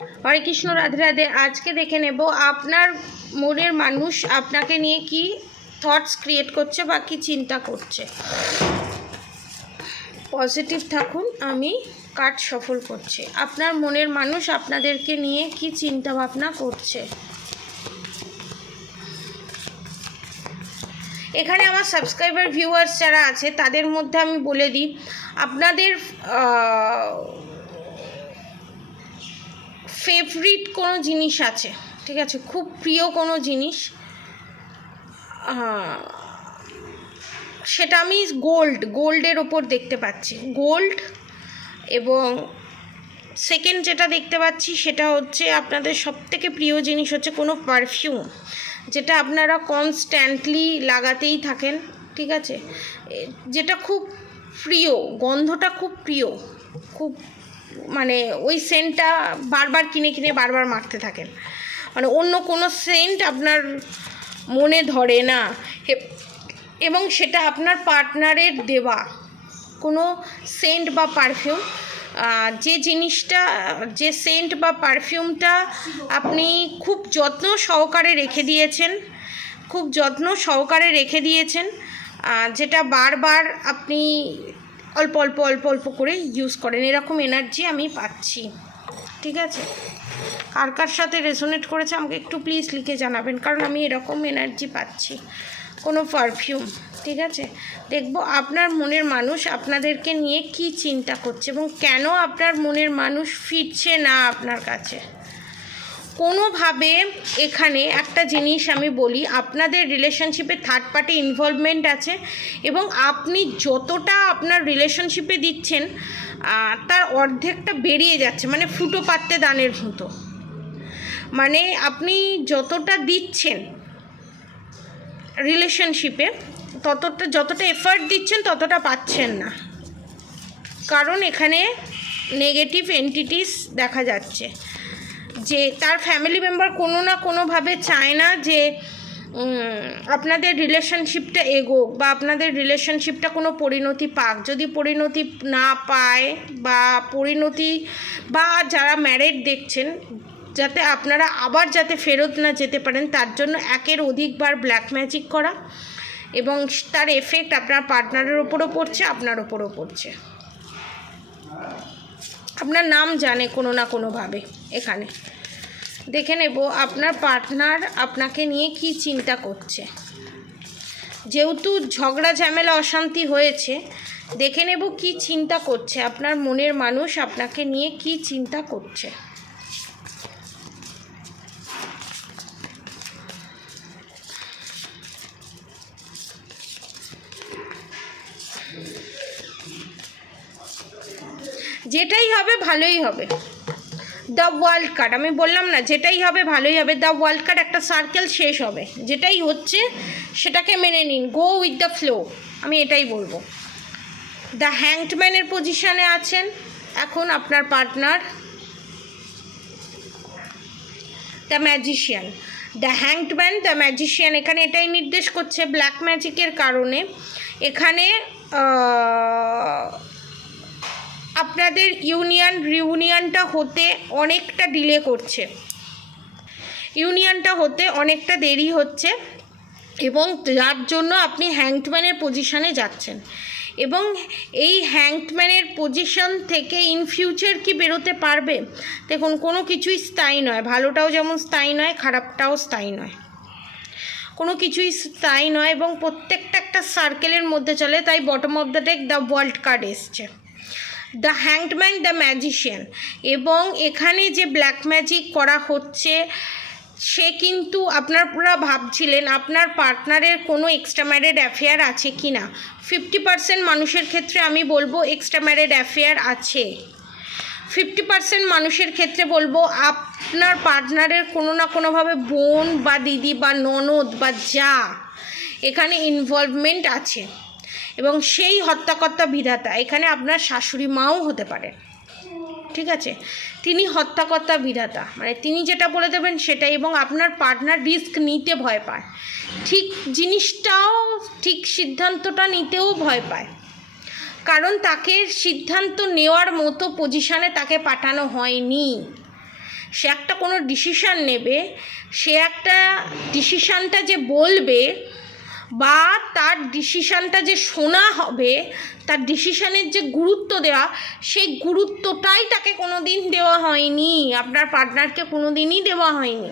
হরে কৃষ্ণ, রাধে রাধে। আজকে দেখে নেব আপনার মনের মানুষ আপনাকে নিয়ে কি থটস ক্রিয়েট করছে বা কি চিন্তা করছে। পজিটিভ থাকুন, আমি কার্ড সফল করছি। আপনার মনের মানুষ আপনাদেরকে নিয়ে কি চিন্তা ভাবনা করছে। এখানে আমার সাবস্ক্রাইবার ভিউয়ার্স যারা আছে তাদের মধ্যে আমি বলে দিই, আপনাদের ফেভারিট কোনো জিনিস আছে, ঠিক আছে, খুব প্রিয় কোনো জিনিস, সেটা আমি গোল্ডের ওপর দেখতে পাচ্ছি, গোল্ড। এবং সেকেন্ড যেটা দেখতে পাচ্ছি সেটা হচ্ছে আপনাদের সবথেকে প্রিয় জিনিস হচ্ছে কোনো পারফিউম, যেটা আপনারা কনস্ট্যান্টলি লাগাতেই থাকেন, ঠিক আছে, যেটা খুব প্রিয়, গন্ধটা খুব প্রিয়, খুব মানে ওই সেন্টটা বারবার কিনে বারবার মাখতে থাকেন, মানে অন্য কোনো সেন্ট আপনার মনে ধরে না। এবং সেটা আপনার পার্টনারের দেওয়া কোনো সেন্ট বা পারফিউম, যে জিনিসটা, যে সেন্ট বা পারফিউমটা আপনি খুব যত্ন সহকারে রেখে দিয়েছেন, যেটা বারবার আপনি অল্প অল্প করে ইউজ করেন, এরকম এনার্জি আমি পাচ্ছি, ঠিক আছে। কার সাথে রেজোনেট করেছে আমাকে একটু প্লিজ লিখে জানাবেন, কারণ আমি এরকম এনার্জি পাচ্ছি, কোনো পারফিউম, ঠিক আছে। দেখব আপনার মনের মানুষ আপনাদেরকে নিয়ে কি চিন্তা করছে এবং কেন আপনার মনের মানুষ ফিরছে না আপনার কাছে। কোনোভাবে এখানে একটা জিনিস আমি বলি, আপনাদের রিলেশনশিপে থার্ড পার্টি ইনভলভমেন্ট আছে এবং আপনি যতটা আপনার রিলেশনশিপে দিচ্ছেন তার অর্ধেকটা বেরিয়ে যাচ্ছে, মানে ফুটো পাত্রে দানের মতো। মানে আপনি যতটা দিচ্ছেন রিলেশনশিপে, যতটা এফার্ট দিচ্ছেন ততটা পাচ্ছেন না, কারণ এখানে নেগেটিভ এন্টিটিস দেখা যাচ্ছে যে তার ফ্যামিলি মেম্বার কোনো না কোনোভাবে চায় না যে আপনাদের রিলেশনশিপটা এগোক বা আপনাদের রিলেশনশিপটা কোনো পরিণতি পাক। যদি পরিণতি না পায় বা বা যারা ম্যারেড দেখছেন, যাতে আপনারা আবার যাতে ফেরত না যেতে পারেন তার জন্য একের অধিকবার ব্ল্যাক ম্যাজিক করা, এবং তার এফেক্ট আপনার পার্টনারের ওপরও পড়ছে, আপনার ওপরও পড়ছে। আপনার নাম জানে কোনো না কোনোভাবে। এখানে দেখে নেব আপনার পার্টনার আপনাকে নিয়ে কি চিন্তা করছে। যেহেতু ঝগড়া ঝামেলা অশান্তি হয়েছে, দেখে নেব কি চিন্তা করছে আপনার মনের মানুষ আপনাকে নিয়ে কি চিন্তা করছে। যেটাই হবে ভালোই হবে। দ্য ওয়ার্ল্ড কার্ড, আমি বললাম না যেটাই হবে ভালোই হবে। দ্য ওয়ার্ল্ড কার্ড, একটা সার্কেল শেষ হবে, যেটাই হচ্ছে সেটাকে মেনে নিন, গো উইথ দ্য ফ্লো, আমি এটাই বলবো। দ্য হ্যাংডম্যানের পজিশানে আছেন এখন আপনার partner. The magician, the hangman, the magician, এখানে এটাই নির্দেশ করছে ব্ল্যাক ম্যাজিকের কারণে এখানে আপনাদের রিউনিয়নটা হতে অনেকটা ডিলে করছে, ইউনিয়নটা হতে অনেকটা দেরি হচ্ছে, এবং যার জন্য আপনি হ্যাংডম্যানের পজিশানে যাচ্ছেন। এবং এই হ্যাংডম্যানের পজিশন থেকে ইন ফিউচার কি বেরোতে পারবে? দেখুন, কোনো কিছুই স্থায়ী নয়, ভালোটাও যেমন স্থায়ী নয়, খারাপটাও স্থায়ী নয়, কোনো কিছুই স্থায়ী নয়, এবং প্রত্যেকটা একটা সার্কেলের মধ্যে চলে। তাই bottom of the deck the world card এসছে, দ্য হ্যাংডম্যান, দ্য ম্যাজিশিয়ান। এবং এখানে যে ব্ল্যাক ম্যাজিক করা হচ্ছে সে কিন্তু আপনারা ভাবছিলেন আপনার পার্টনারের কোনো এক্সট্রা ম্যারেড অ্যাফেয়ার আছে কি না। 50% মানুষের ক্ষেত্রে আমি বলবো এক্সট্রা ম্যারেড অ্যাফেয়ার আছে। 50% মানুষের ক্ষেত্রে বলবো আপনার পার্টনারের কোনো না কোনোভাবে বোন বা দিদি বা ননদ বা যা এখানে ইনভলভমেন্ট আছে, এবং সেই হত্যাকর্তা বিধাতা এখানে আপনার শাশুড়ি মাও হতে পারে, ঠিক আছে। তিনি হত্যাকর্তা বিধাতা, মানে তিনি যেটা বলে দেবেন সেটাই, এবং আপনার পার্টনার রিস্ক নিতে ভয় পায়, ঠিক জিনিসটাও, ঠিক সিদ্ধান্তটা নিতেও ভয় পায়, কারণ তাকে সিদ্ধান্ত নেওয়ার মতো পজিশানে তাকে পাঠানো হয়নি। সে একটা কোনো ডিসিশান নেবে, সে একটা ডিসিশানটা যে বলবে বা তার ডিসিশানটা যে শোনা হবে, তার ডিসিশানের যে গুরুত্ব দেওয়া, সেই গুরুত্বটাই তাকে কোনো দিন দেওয়া হয়নি, আপনার পার্টনারকে কোনো দিনই দেওয়া হয়নি।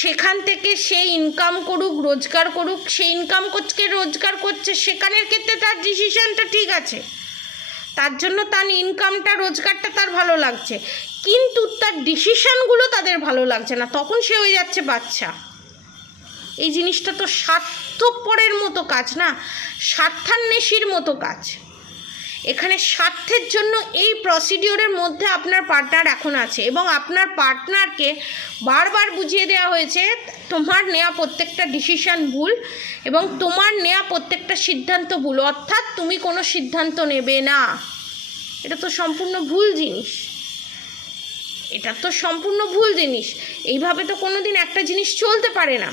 সেখান থেকে সে ইনকাম করুক, রোজগার করুক, সে ইনকাম করছে, রোজগার করছে, সেখানের ক্ষেত্রে তার ডিসিশানটা ঠিক আছে, তার জন্য তার ইনকামটা, রোজগারটা তার ভালো লাগছে, কিন্তু তার ডিসিশানগুলো তাদের ভালো লাগছে না, তখন সে হয়ে যাচ্ছে বাচ্চা। এই জিনিসটা তো স্বার্থপরের মতো কাজ না, স্বার্থান্বেষীর মতো কাজ। এখানে স্বার্থের জন্য এই প্রসিডিওরের মধ্যে আপনার পার্টনার এখন আছে, এবং আপনার পার্টনারকে বারবার বুঝিয়ে দেওয়া হয়েছে তোমার নেওয়া প্রত্যেকটা ডিসিশান ভুল এবং তোমার নেওয়া প্রত্যেকটা সিদ্ধান্ত ভুল, অর্থাৎ তুমি কোনো সিদ্ধান্ত নেবে না। এটা তো সম্পূর্ণ ভুল জিনিস, এটা তো সম্পূর্ণ ভুল জিনিস। এইভাবে তো কোনো দিন একটা জিনিস চলতে পারে না।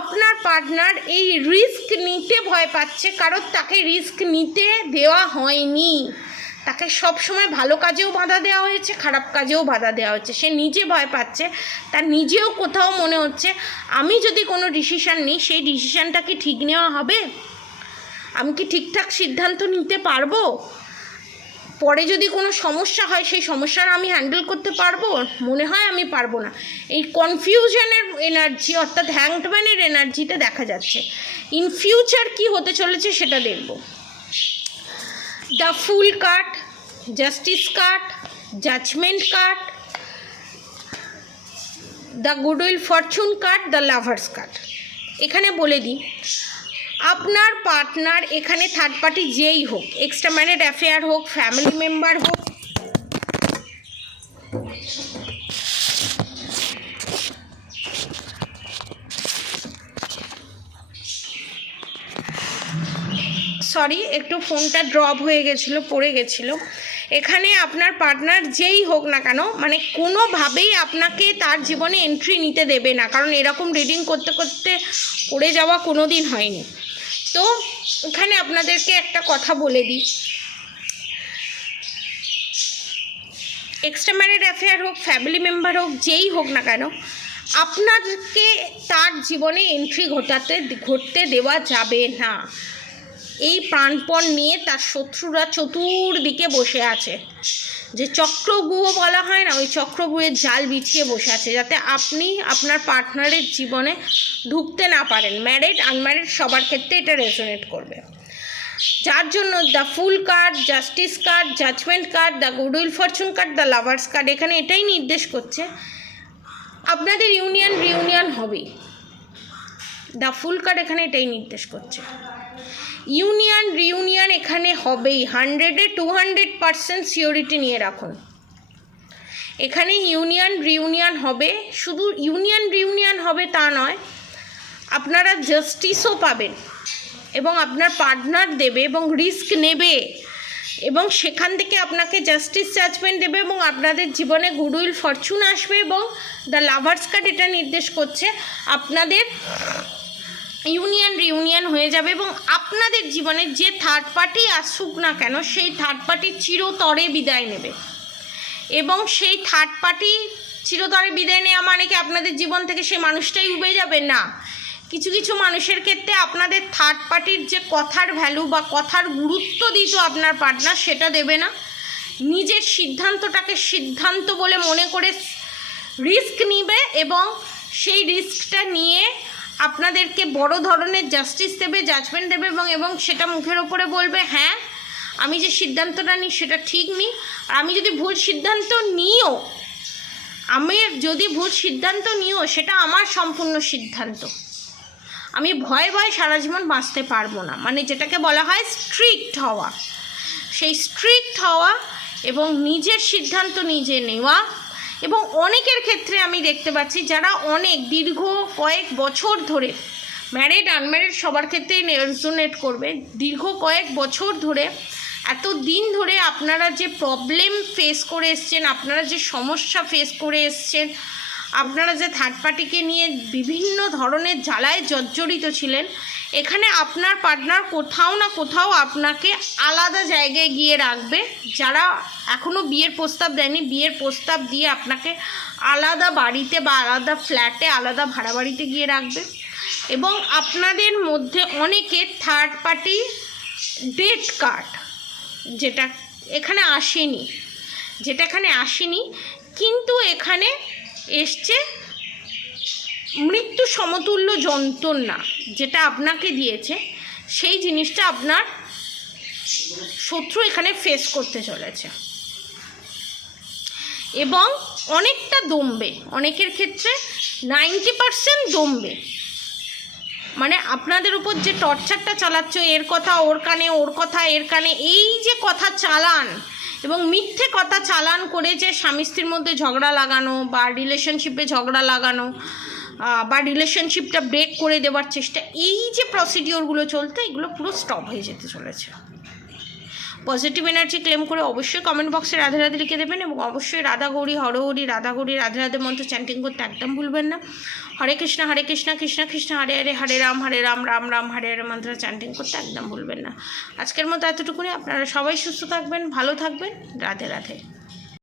আপনার পার্টনার এই রিস্ক নিতে ভয় পাচ্ছে, কারণ তাকে রিস্ক নিতে দেওয়া হয়নি। তাকে সব সময় ভালো কাজেও বাধা দেওয়া হয়েছে, খারাপ কাজেও বাধা দেওয়া হয়েছে। সে নিজে ভয় পাচ্ছে, তার নিজেও কোথাও মনে হচ্ছে আমি যদি কোনো ডিসিশান নিই, সেই ডিসিশানটা কি ঠিক নেওয়া হবে, আমি কি ঠিকঠাক সিদ্ধান্ত নিতে পারবো, পরে যদি কোনো সমস্যা হয় সেই সমস্যার আমি হ্যান্ডেল করতে পারবো, মনে হয় আমি পারবো না। এই কনফিউশনের এনার্জি অর্থাৎ হ্যাংডম্যানের এনার্জিতে দেখা যাচ্ছে। ইন ফিউচার কি হতে চলেছে সেটা দেখব। The fool card, justice card, judgement card, the goodwill fortune card, the lovers card. এখানে বলে দিই, আপনার পার্টনার এখানে থার্ড পার্টি যেই হোক, এক্সট্রা ম্যারিড অ্যাফেয়ার হোক, ফ্যামিলি মেম্বার হোক, সরি একটু ফোনটা ড্রপ হয়ে গেছিলো, পড়ে গেছিলো। এখানে আপনার পার্টনার যেই হোক না কেন, মানে কোনোভাবেই আপনাকে তার জীবনে এন্ট্রি নিতে দেবে না, কারণ এরকম রিডিং করতে করতে পড়ে যাওয়া কোনো দিন হয়নি। তো এখানে আপনাদেরকে একটা কথা বলে দিই, এক্সট্রা ম্যারিড অ্যাফেয়ার হোক, ফ্যামিলি মেম্বার হোক, যেই হোক না কেন, আপনাকে তার জীবনে এন্ট্রি ঘটতে দেওয়া যাবে না। এই প্রাণপণ নিয়ে তার শত্রুরা চতুর্দিকে বসে আছে, যে চক্রব্যূহ বলা হয় না, ওই চক্রব্যূহের জাল বিছিয়ে বসে আছে, যাতে আপনি আপনার পার্টনারের জীবনে ঢুকতে না পারেন। ম্যারিড আনম্যারিড সবার ক্ষেত্রে এটা রেজোনেট করবে। যার জন্য the fool card, justice card, judgement card, the goodwill fortune card, the lovers card এখানে এটাই নির্দেশ করছে আপনাদের ইউনিয়ন রিউনিয়ন হবেই। দ্য ফুল কার্ড এখানে এটাই নির্দেশ করছে ইউনিয়ন রিউনিয়ন এখানে হবেই, 100-এ 200% সিওরিটি নিয়ে রাখুন। এখানে ইউনিয়ন রিউনিয়ন হবে, শুধু ইউনিয়ন রিউনিয়ন হবে তা নয়, আপনারা জাস্টিসও পাবেন এবং আপনার পার্টনার দেবে এবং রিস্ক নেবে, এবং সেখান থেকে আপনাকে জাস্টিস জাজমেন্ট দেবে এবং আপনাদের জীবনে গুডউইল ফরচুন আসবে। এবং দ্য লাভার্স কার্ড এটা নির্দেশ করছে আপনাদের ইউনিয়ন রিউনিয়ন হয়ে যাবে, এবং আপনাদের জীবনে যে থার্ড পার্টি আসুক না কেন, সেই থার্ড পার্টি চিরতরে বিদায় নেবে। এবং সেই থার্ড পার্টি চিরতরে বিদায় নেওয়া মানে কি আপনাদের জীবন থেকে সেই মানুষটাই উবে যাবে না। কিছু কিছু মানুষের ক্ষেত্রে আপনাদের থার্ড পার্টির যে কথার ভ্যালু বা কথার গুরুত্ব দিত আপনার পার্টনার, সেটা দেবে না। নিজের সিদ্ধান্তটাকে সিদ্ধান্ত বলে মনে করে রিস্ক নিবে এবং সেই রিস্কটা নিয়ে আপনাদেরকে বড় ধরনের জাস্টিস দেবে, জাজমেন্ট দেবে, এবং সেটা মুখের ওপরে বলবে হ্যাঁ আমি যে সিদ্ধান্তটা নিই সেটা ঠিক নিই। আর আমি যদি ভুল সিদ্ধান্ত নিও সেটা আমার সম্পূর্ণ সিদ্ধান্ত, আমি ভয়ে ভয়ে সারা জীবন বাঁচতে পারবো না। মানে যেটাকে বলা হয় স্ট্রিক্ট হওয়া, সেই স্ট্রিক্ট হওয়া এবং নিজের সিদ্ধান্ত নিজে নেওয়া। এবং অনেকের ক্ষেত্রে আমি দেখতে পাচ্ছি যারা অনেক দীর্ঘ কয়েক বছর ধরে, ম্যারিড আনম্যারিড সবার ক্ষেত্রেই রেজোনেট করবে, দীর্ঘ কয়েক বছর ধরে, এত দিন ধরে আপনারা যে প্রবলেম ফেস করে এসছেন, আপনারা যে সমস্যা ফেস করে এসছেন, আপনারা যে থার্ড পার্টিকে নিয়ে বিভিন্ন ধরনের জ্বালায় জর্জরিত ছিলেন, এখানে আপনার পার্টনার কোথাও না কোথাও আপনাকে আলাদা জায়গায় গিয়ে রাখবে। যারা এখনও বিয়ের প্রস্তাব দেয়নি, বিয়ের প্রস্তাব দিয়ে আপনাকে আলাদা বাড়িতে বা আলাদা ফ্ল্যাটে, আলাদা ভাড়া বাড়িতে গিয়ে রাখবে। এবং আপনাদের মধ্যে অনেকের থার্ড পার্টি ডেথ কার্ড, যেটা এখানে আসেনি, কিন্তু এখানে এসছে মৃত্যু সমতুল্য যন্ত্রণা, যেটা আপনাকে দিয়েছে সেই জিনিসটা আপনার শত্রু এখানে ফেস করতে চলেছে এবং অনেকটা দমবে। অনেকের ক্ষেত্রে 90% দমবে। মানে আপনাদের উপর যে টর্চারটা চালাচ্ছ, এর কথা ওর কানে, ওর কথা এর কানে, এই যে কথা চালান এবং মিথ্যে কথা চালান করে যে স্বামী স্ত্রীর মধ্যে ঝগড়া লাগানো বা রিলেশনশিপে ঝগড়া লাগানো বা রিলেশনশিপটা ব্রেক করে দেওয়ার চেষ্টা, এই যে প্রসিডিওরগুলো চলতো, এগুলো পুরো স্টপ হয়ে যেতে চলেছে। পজিটিভ এনার্জি ক্লেম করে অবশ্যই কমেন্ট বক্সে রাধে রাধে লিখে দেবেন এবং অবশ্যই রাধা গৌরী হরহরি রাধা গৌরী রাধে রাধে মন্ত্র চ্যান্টিং করতে একদম ভুলবেন না। হরে কৃষ্ণ কৃষ্ণ কৃষ্ণ হরে হরে, হরে রাম রাম রাম হরে হরে মন্ত্র চ্যান্টিং করতে একদম ভুলবেন না। আজকের মতো এতটুকুনি। আপনারা সবাই সুস্থ থাকবেন, ভালো থাকবেন। রাধে রাধে।